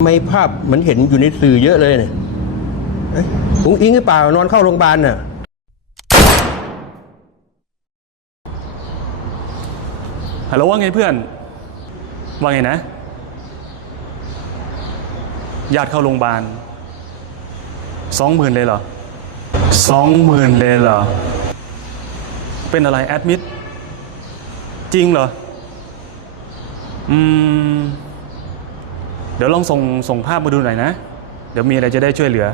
ทำไมภาพเหมือนเห็นอยู่ในสื่อเยอะเลยเนี่ยอุงอิงหรือเปล่านอนเข้าโรงพยาบาลน่ะ ฮัลโหลว่าไงเพื่อน ว่าไงนะ ญาติเข้าโรงพยาบาลสองหมื่นเลยเหรอสองหมื่นเลยเหรอ เป็นอะไรแอดมิด จริงเหรอ อืม เดี๋ยวลองส่งส่งภาพมาดูหน่อยนะ เดี๋ยวมีอะไรจะได้ช่วยเหลือ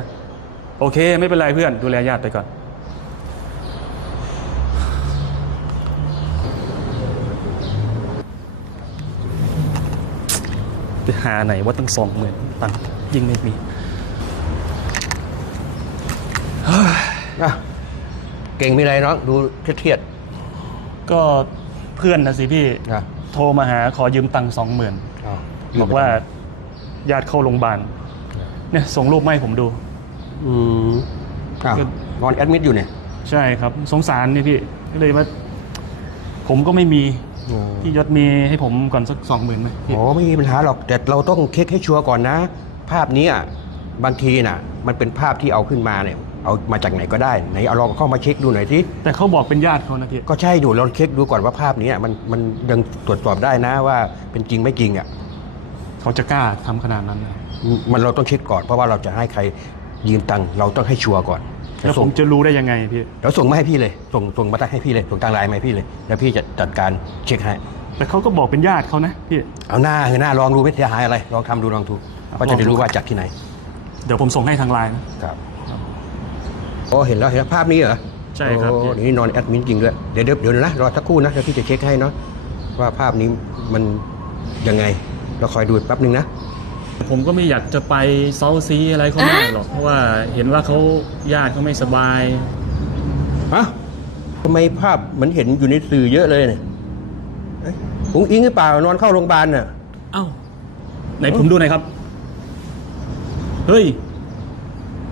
โอเค ไม่เป็นไรเพื่อนดูแลญาติไปก่อน ไปหาไหนว่าตั้งสองหมื่นตังค์ยิ่งไม่มีอะเก่งมีอะไรน้องดูเครียดก็เพื่อนนะสิพี่ ๆนะโทรมาหาขอยืมตังค์สองหมื่นอ้าวบอกว่า ญาติเข้าโรงพยาบาลเนี่ยส่งรูปมาให้ผมดู อืมอ้าวนอนแอดมิดอยู่เนี่ยใช่ครับ สงสารนี่พี่ก็เลยว่า ผมก็ไม่มีอืมพี่ยศมีให้ผมก่อนสักสองหมื่นไหมพี่ โอ้ไม่มีปัญหาหรอก แต่เราต้องเช็คให้ชัวร์ก่อนนะ ภาพนี้อะบางทีน่ะ มันเป็นภาพที่เอาขึ้นมาเนี่ย เอามาจากไหนก็ได้ไหนเอาลองเข้ามาเช็คดูหน่อยสิ แต่เขาบอกเป็นญาติเขานะพี่ก็ใช่ดูเราเช็คดูก่อนว่าภาพนี้อะมันมันยังตรวจสอบได้นะว่าเป็นจริงไม่จริงอะ เขาจะกล้าทำขนาดนั้นเลยมันเราต้องเช็คก่อนเพราะว่าเราจะให้ใครยืมตังค์เราต้องให้ชัวร์ก่อนแล้วผส่งมจะรู้ได้ยังไงพี่ เดี๋ยวส่งมาให้พี่เลย ส่งส่งมาตั้งให้พี่เลยส่งทางไลน์มาให้พี่เลย แล้วพี่จะจัดการเช็คให้แต่เขาก็บอกเป็นญาติเขานะพี่ เอาหน้าเออหน้าลองดูไม่เสียหายอะไรลองทำดูลองถูกก็จะได้รู้ว่าจากที่ไหนเดี๋ยวผมส่งให้ทางไลน์นะ ครับโอ้เห็นแล้วเห็นแล้วภาพนี้เหรอใช่ครับ โอ้นี่นอนแอดมินจริงด้วยเดี๋ยวเดี๋ยวเดี๋ยวนะรอสักครู่นะเดี๋ยวพี่จะเช็คให้เนาะว่าภาพนี้มันยังไง เราคอยดูแป๊บนึงนะ ผมก็ไม่อยากจะไปเซาซีอะไรเขามากหรอกเพราะว่าเห็นว่าเขาญาติเขาไม่สบายฮะทำไมภาพเหมือนเห็นอยู่ในสื่อเยอะเลยเนี่ยเอ๊ะอุ้งอิงหรือเปล่านอนเข้าโรงพยาบาลน่ะเอ้าไหนผมดูหน่อยครับ เฮ้ย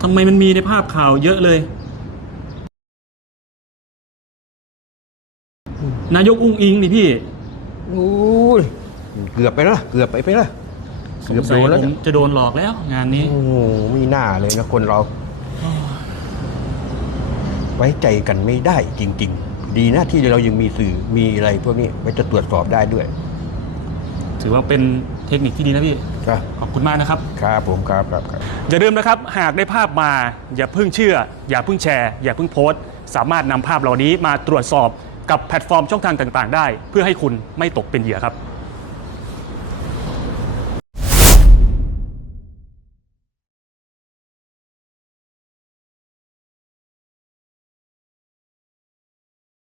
ทำไมมันมีในภาพข่าวเยอะเลย นายกอุ้งอิงนี่พี่อู้ย เกือบไปนะเกือบไปไปนะสเกือบงสัโดยนแล้วผมจะโดนหลอกแล้วงานนี้ โอ้โหไม่น่าเลยนะคนเรา ไว้ใจกันไม่ได้จริง ๆ ดีนะที่เรายังมีสื่อมีอะไรพวกนี้ไว้จะตรวจสอบได้ด้วย ถือว่าเป็นเทคนิคที่ดีนะพี่ครับขอบคุณมากนะครับ ครับผมครับครับครับอย่าลืมนะครับ หากได้ภาพมา อย่าเพิ่งเชื่อ อย่าเพิ่งแชร์ อย่าเพิ่งโพสต์ สามารถนำภาพเหล่านี้มาตรวจสอบกับแพลตฟอร์มช่องทางต่าง ๆ ได้ เพื่อให้คุณไม่ตกเป็นเหยื่อครับ